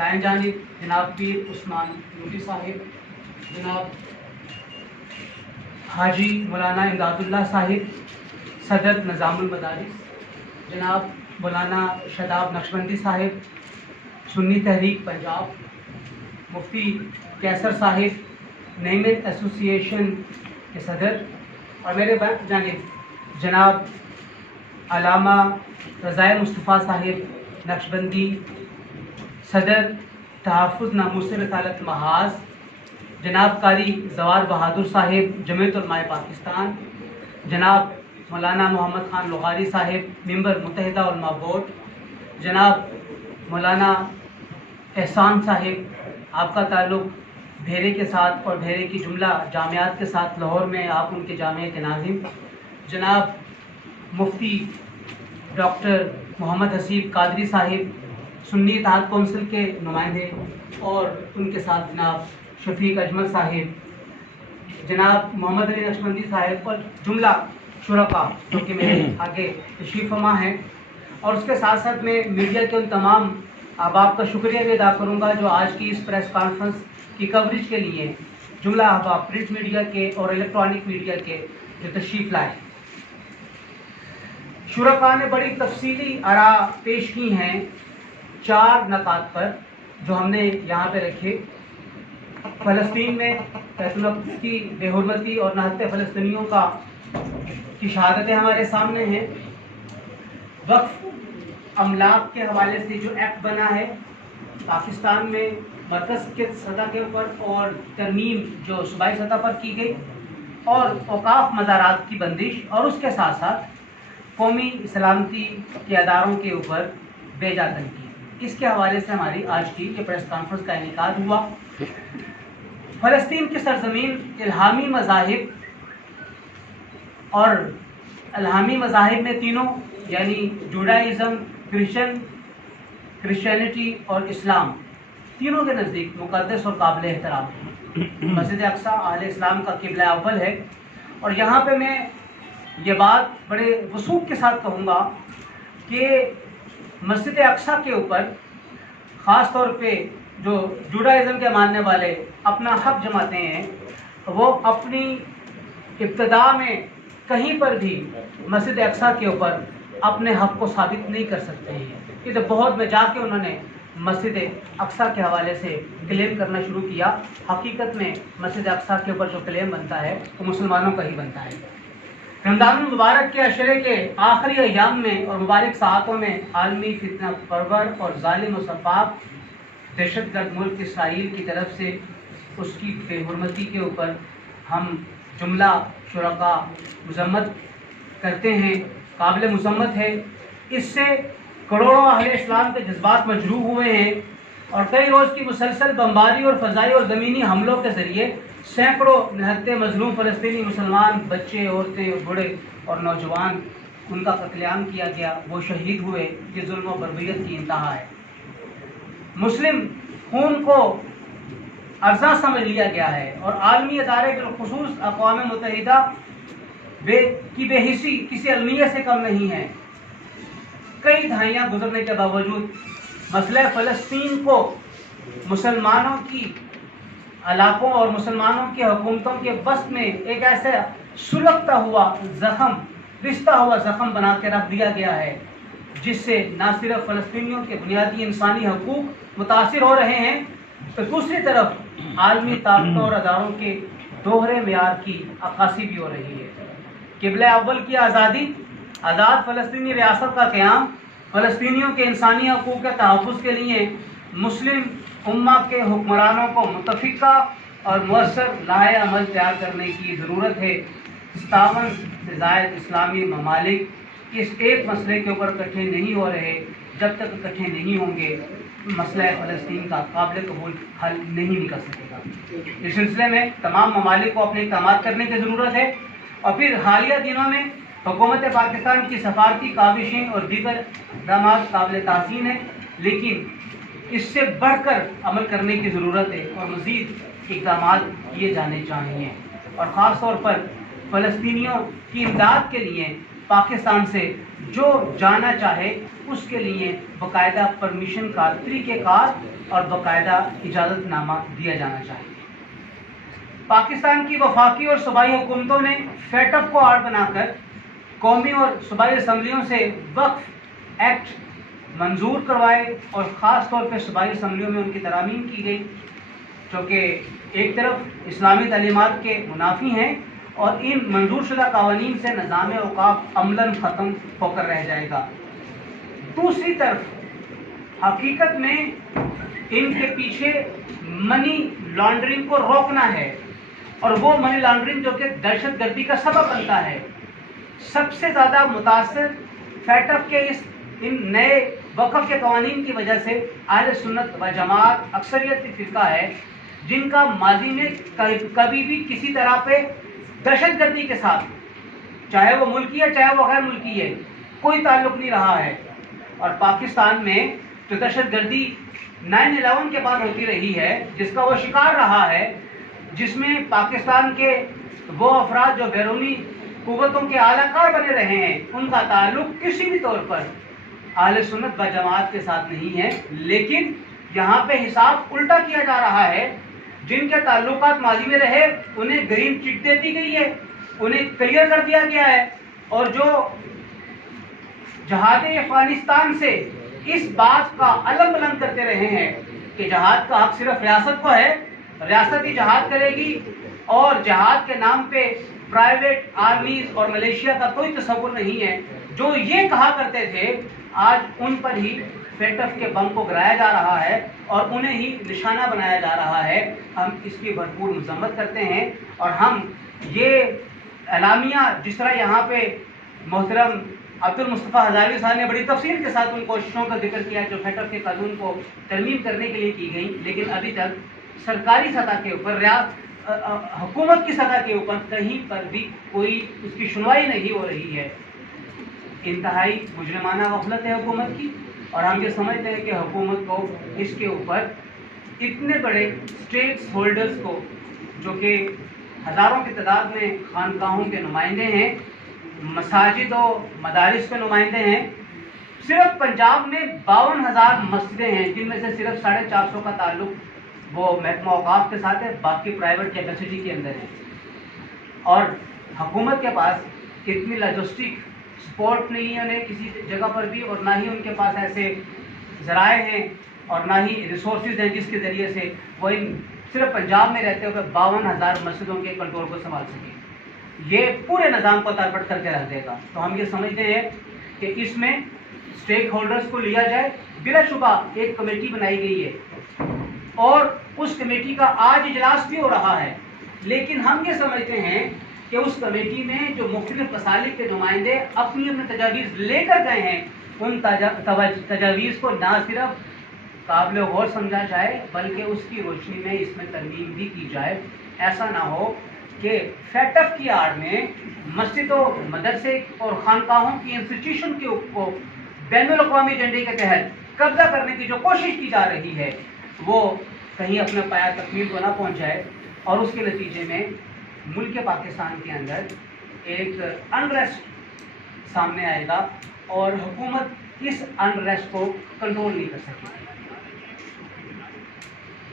دائیں جانب جناب پیر عثمان نوری صاحب، جناب حاجی مولانا امداد اللہ صاحب صدر نظام المدارس، جناب مولانا شاداب نقشبندی صاحب سنی تحریک پنجاب، مفتی کیسر صاحب نیمت ایسوسی ایشن کے صدر، اور میرے جانب جناب علامہ رضائے مصطفیٰ صاحب نقشبندی صدر تحفظ ناموس رسالت محاذ، جناب قاری زوار بہادر صاحب جمعیت علماء پاکستان، جناب مولانا محمد خان لغاری صاحب ممبر متحدہ علماء بورڈ، جناب مولانا احسان صاحب آپ کا تعلق بھیرے کے ساتھ اور بھیرے کی جملہ جامعات کے ساتھ، لاہور میں آپ ان کے جامعہ کے ناظم، جناب مفتی ڈاکٹر محمد حسیب قادری صاحب سنی اتحاد کونسل کے نمائندے، اور ان کے ساتھ جناب شفیق اجمل صاحب، جناب محمد علی نقشبندی صاحب اور جملہ شرکاء جو کہ میرے آگے تشریف فرما ہیں. اور اس کے ساتھ ساتھ میں میڈیا کے ان تمام احباب کا شکریہ بھی ادا کروں گا جو آج کی اس پریس کانفرنس کی کوریج کے لیے جملہ احباب پرنٹ میڈیا کے اور الیکٹرانک میڈیا کے جو تشریف لائے. شرکاء نے بڑی تفصیلی آراء پیش کی ہیں 4 نکات پر جو ہم نے یہاں پہ رکھے. فلسطین میں بیت المقدس کی بے حرمتی اور نہتے فلسطینیوں کی شہادتیں ہمارے سامنے ہیں. وقف املاک کے حوالے سے جو ایکٹ بنا ہے پاکستان میں مرکز کے سطح کے اوپر اور ترمیم جو صوبائی سطح پر کی گئی، اور اوقاف مزارات کی بندش، اور اس کے ساتھ ساتھ قومی سلامتی کے اداروں کے اوپر بیجا تنقید، اس کے حوالے سے ہماری آج کی یہ پریس کانفرنس کا انعقاد ہوا. فلسطین کی سرزمین الہامی مذاہب اور الہامی مذاہب میں تینوں یعنی جوڈائزم، کرسچینٹی اور اسلام تینوں کے نزدیک مقدس اور قابل احترام ہے. مسجد اقصیٰ اہل اسلام کا قبلہ اول ہے، اور یہاں پہ میں یہ بات بڑے وثوق کے ساتھ کہوں گا کہ مسجد اقصیٰ کے اوپر خاص طور پہ جو جوڈائزم کے ماننے والے اپنا حق جماتے ہیں، وہ اپنی ابتدا میں کہیں پر بھی مسجد اقصیٰ کے اوپر اپنے حق کو ثابت نہیں کر سکتے ہیں. یہ تو بہت میں جا کے انہوں نے مسجد اقصیٰ کے حوالے سے کلیم کرنا شروع کیا. حقیقت میں مسجد اقصیٰ کے اوپر جو کلیم بنتا ہے وہ مسلمانوں کا ہی بنتا ہے. رمضان المبارک کے عشرے کے آخری ایام میں اور مبارک ساعتوں میں عالمی فتنہ پرور اور ظالم و سفاک دہشت گرد ملک اسرائیل کی طرف سے اس کی بے حرمتی کے اوپر ہم جملہ شرکاء مذمت کرتے ہیں، قابل مذمت ہے. اس سے کروڑوں اہل اسلام کے جذبات مجروح ہوئے ہیں، اور کئی روز کی مسلسل بمباری اور فضائی اور زمینی حملوں کے ذریعے سینکڑوں نہتے مظلوم فلسطینی مسلمان بچے، عورتیں، بوڑھے اور نوجوان ان کا قتل عام کیا گیا، وہ شہید ہوئے. یہ ظلم و بربریت کی انتہا ہے. مسلم خون کو ارزاں سمجھ لیا گیا ہے، اور عالمی ادارے بالخصوص اقوام متحدہ کی بے حسی کسی المیہ سے کم نہیں ہے. کئی دہائیاں گزرنے کے باوجود مسئلہ فلسطین کو مسلمانوں کی علاقوں اور مسلمانوں کی حکومتوں کے وسط میں ایک ایسا سلگتا ہوا زخم، رشتہ ہوا زخم بنا کے رکھ دیا گیا ہے جس سے نہ صرف فلسطینیوں کے بنیادی انسانی حقوق متاثر ہو رہے ہیں، تو دوسری طرف عالمی طاقتوں اور اداروں کے دوہرے معیار کی عکاسی بھی ہو رہی ہے. قبلہ اول کی آزادی، آزاد فلسطینی ریاست کا قیام، فلسطینیوں کے انسانی حقوق کے تحفظ کے لیے مسلم امہ کے حکمرانوں کو متفقہ اور مؤثر لائحہ عمل تیار کرنے کی ضرورت ہے. 57 سے زائد اسلامی ممالک اس ایک مسئلے کے اوپر اکٹھے نہیں ہو رہے. جب تک اکٹھے نہیں ہوں گے مسئلہ فلسطین کا قابل قبول حل نہیں نکل سکے گا. اس سلسلے میں تمام ممالک کو اپنے اقدامات کرنے کی ضرورت ہے. اور پھر حالیہ دنوں میں حکومت پاکستان کی سفارتی کاوشیں اور دیگر اقدامات قابل تحسین ہیں، لیکن اس سے بڑھ کر عمل کرنے کی ضرورت ہے اور مزید اقدامات کیے جانے چاہیے. اور خاص طور پر فلسطینیوں کی امداد کے لیے پاکستان سے جو جانا چاہے اس کے لیے باقاعدہ پرمیشن کا طریقہ کار اور باقاعدہ اجازت نامہ دیا جانا چاہیے۔ پاکستان کی وفاقی اور صوبائی حکومتوں نے فیٹف کو آڑ بنا کر قومی اور صوبائی اسمبلیوں سے وقف ایکٹ منظور کروائے اور خاص طور پہ صوبائی اسمبلیوں میں ان کی ترامیم کی گئی، جو کہ ایک طرف اسلامی تعلیمات کے منافی ہیں اور ان منظور شدہ قوانین سے نظام اوقاف عملاً ختم ہو کر رہ جائے گا۔ دوسری طرف حقیقت میں ان کے پیچھے منی لانڈرنگ کو روکنا ہے، اور وہ منی لانڈرنگ جو کہ دہشت گردی کا سبب بنتا ہے۔ سب سے زیادہ متاثر فیٹف کے ان نئے وقف کے قوانین کی وجہ سے اہل سنت و جماعت اکثریت فرقہ ہے، جن کا ماضی میں کبھی بھی کسی طرح پہ دہشت گردی کے ساتھ، چاہے وہ ملکی ہے چاہے وہ غیر ملکی ہے، کوئی تعلق نہیں رہا ہے۔ اور پاکستان میں جو دہشت گردی 9/11 کے بعد ہوتی رہی ہے، جس کا وہ شکار رہا ہے، جس میں پاکستان کے وہ افراد جو بیرونی قوتوں کے اعلیٰ کار بنے رہے ہیں، ان کا تعلق کسی بھی طور پر اہل سنت و جماعت کے ساتھ نہیں ہے، لیکن یہاں پہ حساب الٹا کیا جا رہا ہے۔ جن کے تعلقات ماضی میں رہے انہیں گرین چٹ دے دی گئی ہے، انہیں کلیئر کر دیا گیا ہے، اور جو جہاد افغانستان سے اس بات کا علم بلند کرتے رہے ہیں کہ جہاد کا حق صرف ریاست کو ہے، ریاست ہی جہاد کرے گی، اور جہاد کے نام پہ پرائیویٹ آرمیز اور ملیشیا کا کوئی تصور نہیں ہے، جو یہ کہا کرتے تھے، آج ان پر ہی فیٹف کے بم کو گرایا جا رہا ہے اور انہیں ہی نشانہ بنایا جا رہا ہے۔ ہم اس کی بھرپور مذمت کرتے ہیں، اور ہم یہ اعلامیہ جس طرح یہاں پہ محترم عبد المصطفیٰ ہزاروی صاحب نے بڑی تفصیل کے ساتھ ان کوششوں کا ذکر کیا جو فیٹف کے قانون کو ترمیم کرنے کے لیے کی گئی، لیکن ابھی تک سرکاری سطح کے اوپر، حکومت کی سطح کے اوپر کہیں پر بھی کوئی اس کی سنوائی نہیں ہو رہی ہے۔ انتہائی مجرمانہ غفلت ہے حکومت کی، اور ہم یہ سمجھتے ہیں کہ حکومت کو اس کے اوپر اتنے بڑے اسٹیک ہولڈرز کو، جو کہ ہزاروں کی تعداد میں خانقاہوں کے نمائندے ہیں، مساجد و مدارس کے نمائندے ہیں، صرف پنجاب میں 52,000 مسجدیں ہیں، جن میں سے صرف 450 کا تعلق وہ محکمہ اوقاف کے ساتھ ہے، باقی پرائیویٹ کیپیسٹی کے اندر ہے، اور حکومت کے پاس اتنی لاجسٹک سپورٹ نہیں ہے انہیں کسی جگہ پر بھی، اور نہ ہی ان کے پاس ایسے ذرائع ہیں اور نہ ہی ریسورسز ہیں جس کے ذریعے سے وہ ان صرف پنجاب میں رہتے ہوئے 52,000 مسجدوں کے کنٹرول کو سنبھال سکیں۔ یہ پورے نظام کو تارپٹ کر کے رکھ دے گا۔ تو ہم یہ سمجھتے ہیں کہ اس میں اسٹیک ہولڈرز کو لیا جائے، بلا شبہ ایک کمیٹی بنائی گئی ہے اور اس کمیٹی کا آج اجلاس بھی ہو رہا ہے، لیکن ہم یہ سمجھتے ہیں کہ اس کمیٹی میں جو مختلف مسالک کے نمائندے اپنی تجاویز لے کر گئے ہیں، ان تجاویز کو نہ صرف قابل غور سمجھا جائے بلکہ اس کی روشنی میں اس میں ترمیم بھی کی جائے۔ ایسا نہ ہو کہ فیٹف کی آڑ میں مسجد و مدرسے اور خانقاہوں کی انسٹیٹیوشن کے کو بین الاقوامی ایجنڈے کے تحت قبضہ کرنے کی جو کوشش کی جا رہی ہے وہ کہیں اپنے پایہ تکمیل کو نہ پہنچ جائے، اور اس کے نتیجے میں ملک پاکستان کے اندر ایک انریسٹ سامنے آئے گا اور حکومت اس انریسٹ کو کنٹرول نہیں کر سکے گی۔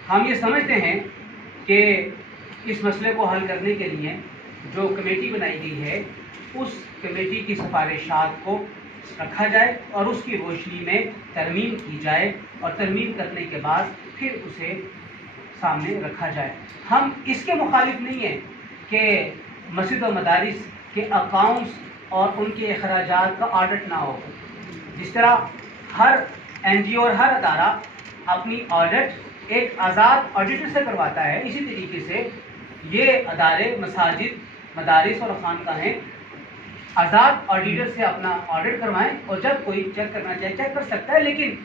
ہم یہ سمجھتے ہیں کہ اس مسئلے کو حل کرنے کے لیے جو کمیٹی بنائی گئی ہے اس کمیٹی کی سفارشات کو رکھا جائے اور اس کی روشنی میں ترمیم کی جائے، اور ترمیم کرنے کے بعد پھر اسے سامنے رکھا جائے۔ ہم اس کے مخالف نہیں ہیں کہ مسجد و مدارس کے اکاؤنٹس اور ان کے اخراجات کا آڈٹ نہ ہو۔ جس طرح ہر این جی او اور ہر ادارہ اپنی آڈٹ ایک آزاد آڈیٹر سے کرواتا ہے، اسی طریقے سے یہ ادارے مساجد، مدارس اور خانقاہیں آزاد آڈیٹر سے اپنا آڈٹ کروائیں، اور جب کوئی چیک کرنا چاہے چیک کر سکتا ہے، لیکن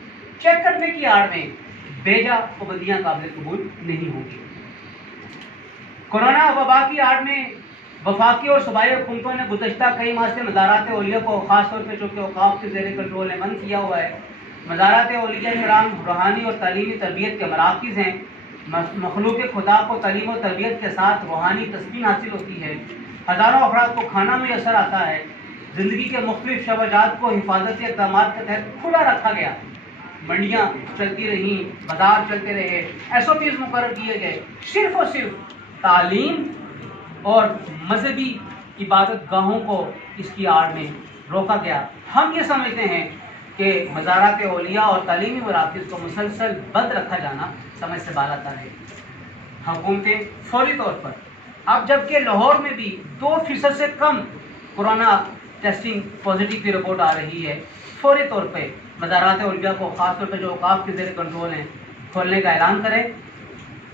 چیک کرنے کی آڑ میں بیجا پابندیاں قابل قبول نہیں ہوں گی۔ کورونا وبا کی آڑ میں وفاقی اور صوبائی حکومتوں نے گزشتہ کئی ماہ سے مزارات اولیاء کو خاص طور پہ جو کہ اوقاف کے زیر کنٹرول ہے بند کیا ہوا ہے۔ مزارات اولیاء کرام روحانی اور تعلیمی تربیت کے مراکز ہیں۔ مخلوق خدا کو تعلیم و تربیت کے ساتھ روحانی تسکین حاصل ہوتی ہے، ہزاروں افراد کو کھانا میسر آتا ہے، زندگی کے مختلف شعبات کو حفاظتی اقدامات کے تحت کھلا رکھا گیا. منڈیاں چلتی رہیں, بازار چلتے رہے, SOPs مقرر کیے گئے. صرف اور صرف تعلیم اور مذہبی عبادت گاہوں کو اس کی آڑ میں روکا گیا. ہم یہ سمجھتے ہیں کہ مزارات اولیاء اور تعلیمی مراکز کو مسلسل بند رکھا جانا سمجھ سے بالاتر ہے. حکومتیں فوری طور پر اب جبکہ لاہور میں بھی 2% سے کم کورونا ٹیسٹنگ پازیٹیو کی رپورٹ آ رہی ہے, فوری طور پہ مزارات اولیاء کو خاص طور پہ جو اوقاف کے زیر کنٹرول ہیں کھولنے کا اعلان کرے.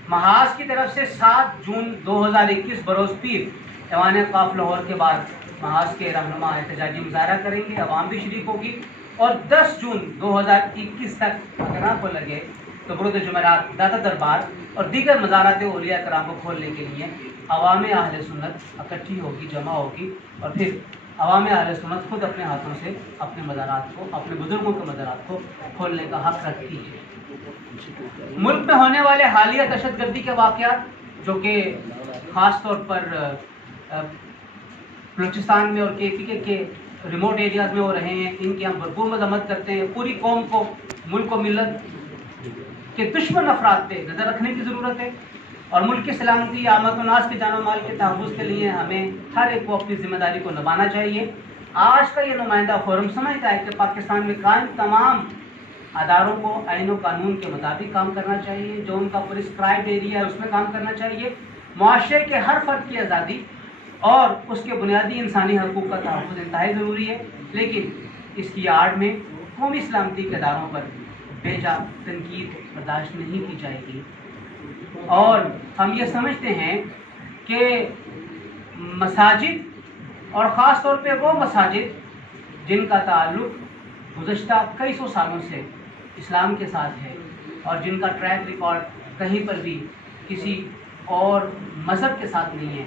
محاذ کی طرف سے 7 جون 2021 بروز پیر ایوان اوقاف لاہور کے بعد محاذ کے رہنما احتجاجی مظاہرہ کریں گے, عوام بھی شریک ہوگی, اور 10 جون 2021 تک اگر آپ کو لگے تو برود جمعرات, داتا دربار اور دیگر مزارات اولیاء کرام کو کھولنے کے لیے عوام اہل سنت اکٹھی ہوگی, جمع ہوگی, اور پھر عوام اہل سنت خود اپنے ہاتھوں سے اپنے مزارات کو, اپنے بزرگوں کے مزارات کو کھولنے کا حق رکھتی ہے. ملک میں ہونے والے حالیہ دہشت گردی کے واقعات جو کہ خاص طور پر بلوچستان میں اور KPK کے ریموٹ ایریاز میں ہو رہے ہیں, ان کی ہم بھرپور مذمت کرتے ہیں. پوری قوم کو, ملک و ملت کے دشمن افراد پہ نظر رکھنے کی ضرورت ہے, اور ملک کی سلامتی, آمد و ناز کے جان و مال کے تحفظ کے لیے ہمیں ہر ایک کو اپنی ذمہ داری کو نبھانا چاہیے. آج کا یہ نمائندہ فورم سمجھتا ہے کہ پاکستان میں قائم تمام اداروں کو آئین و قانون کے مطابق کام کرنا چاہیے, جو ان کا پرسکرائبڈ ایریا ہے اس میں کام کرنا چاہیے. معاشرے کے ہر فرد کی آزادی اور اس کے بنیادی انسانی حقوق کا تحفظ انتہائی ضروری ہے, لیکن اس کی آڑ میں قومی سلامتی کے اداروں پر بے جا تنقید برداشت نہیں کی جائے گی. اور ہم یہ سمجھتے ہیں کہ مساجد اور خاص طور پہ وہ مساجد جن کا تعلق گزشتہ کئی سو سالوں سے اسلام کے ساتھ ہے اور جن کا ٹریک ریکارڈ کہیں پر بھی کسی اور مذہب کے ساتھ نہیں ہے,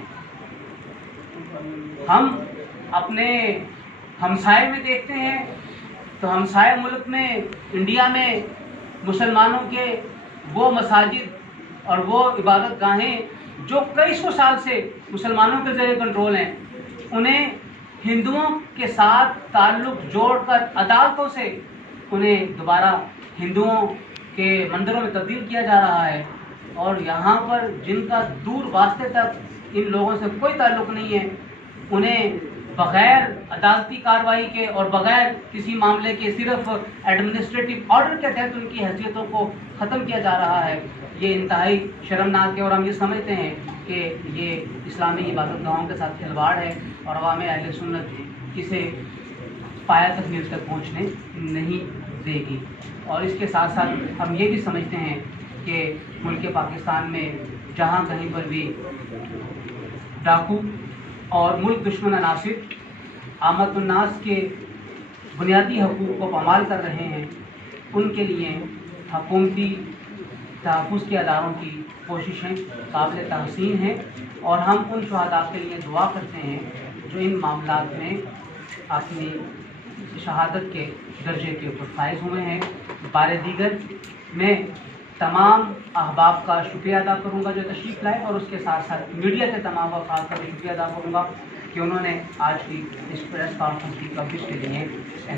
ہم اپنے ہمسائے میں دیکھتے ہیں تو ہمسائے ملک میں انڈیا میں مسلمانوں کے وہ مساجد اور وہ عبادت گاہیں جو کئی سو سال سے مسلمانوں کے زیر کنٹرول ہیں, انہیں ہندوؤں کے ساتھ تعلق جوڑ کر عدالتوں سے انہیں دوبارہ ہندوؤں کے مندروں میں تبدیل کیا جا رہا ہے. اور یہاں پر جن کا دور واسطے تک ان لوگوں سے کوئی تعلق نہیں ہے, انہیں بغیر عدالتی کارروائی کے اور بغیر کسی معاملے کے صرف ایڈمنسٹریٹو آرڈر کے تحت ان کی حیثیتوں کو ختم کیا جا رہا ہے. یہ انتہائی شرمناک ہے, اور ہم یہ سمجھتے ہیں کہ یہ اسلامی عبادت گاہوں کے ساتھ کھلواڑ ہے, اور عوام اہل سنت اسے پایا تکمیل تک پہنچنے نہیں دے گی. اور اس کے ساتھ ساتھ ہم یہ بھی سمجھتے ہیں کہ ملک پاکستان میں جہاں کہیں پر بھی ڈاکو اور ملک دشمن عناصر آمد الناس کے بنیادی حقوق کو پامال کر رہے ہیں, ان کے لیے حکومتی تحفظ کے اداروں کی کوششیں قابل تحسین ہیں, اور ہم ان شہداء کے لیے دعا کرتے ہیں جو ان معاملات میں اپنی شہادت کے درجے کے اوپر فائز ہوئے ہیں. بار دیگر میں تمام احباب کا شکریہ ادا کروں گا جو تشریف لائے, اور اس کے ساتھ ساتھ میڈیا کے تمام افراد کا بھی شکریہ ادا کروں گا کہ انہوں نے آج کی اس پریس کانفرنس کی کوشش کے لیے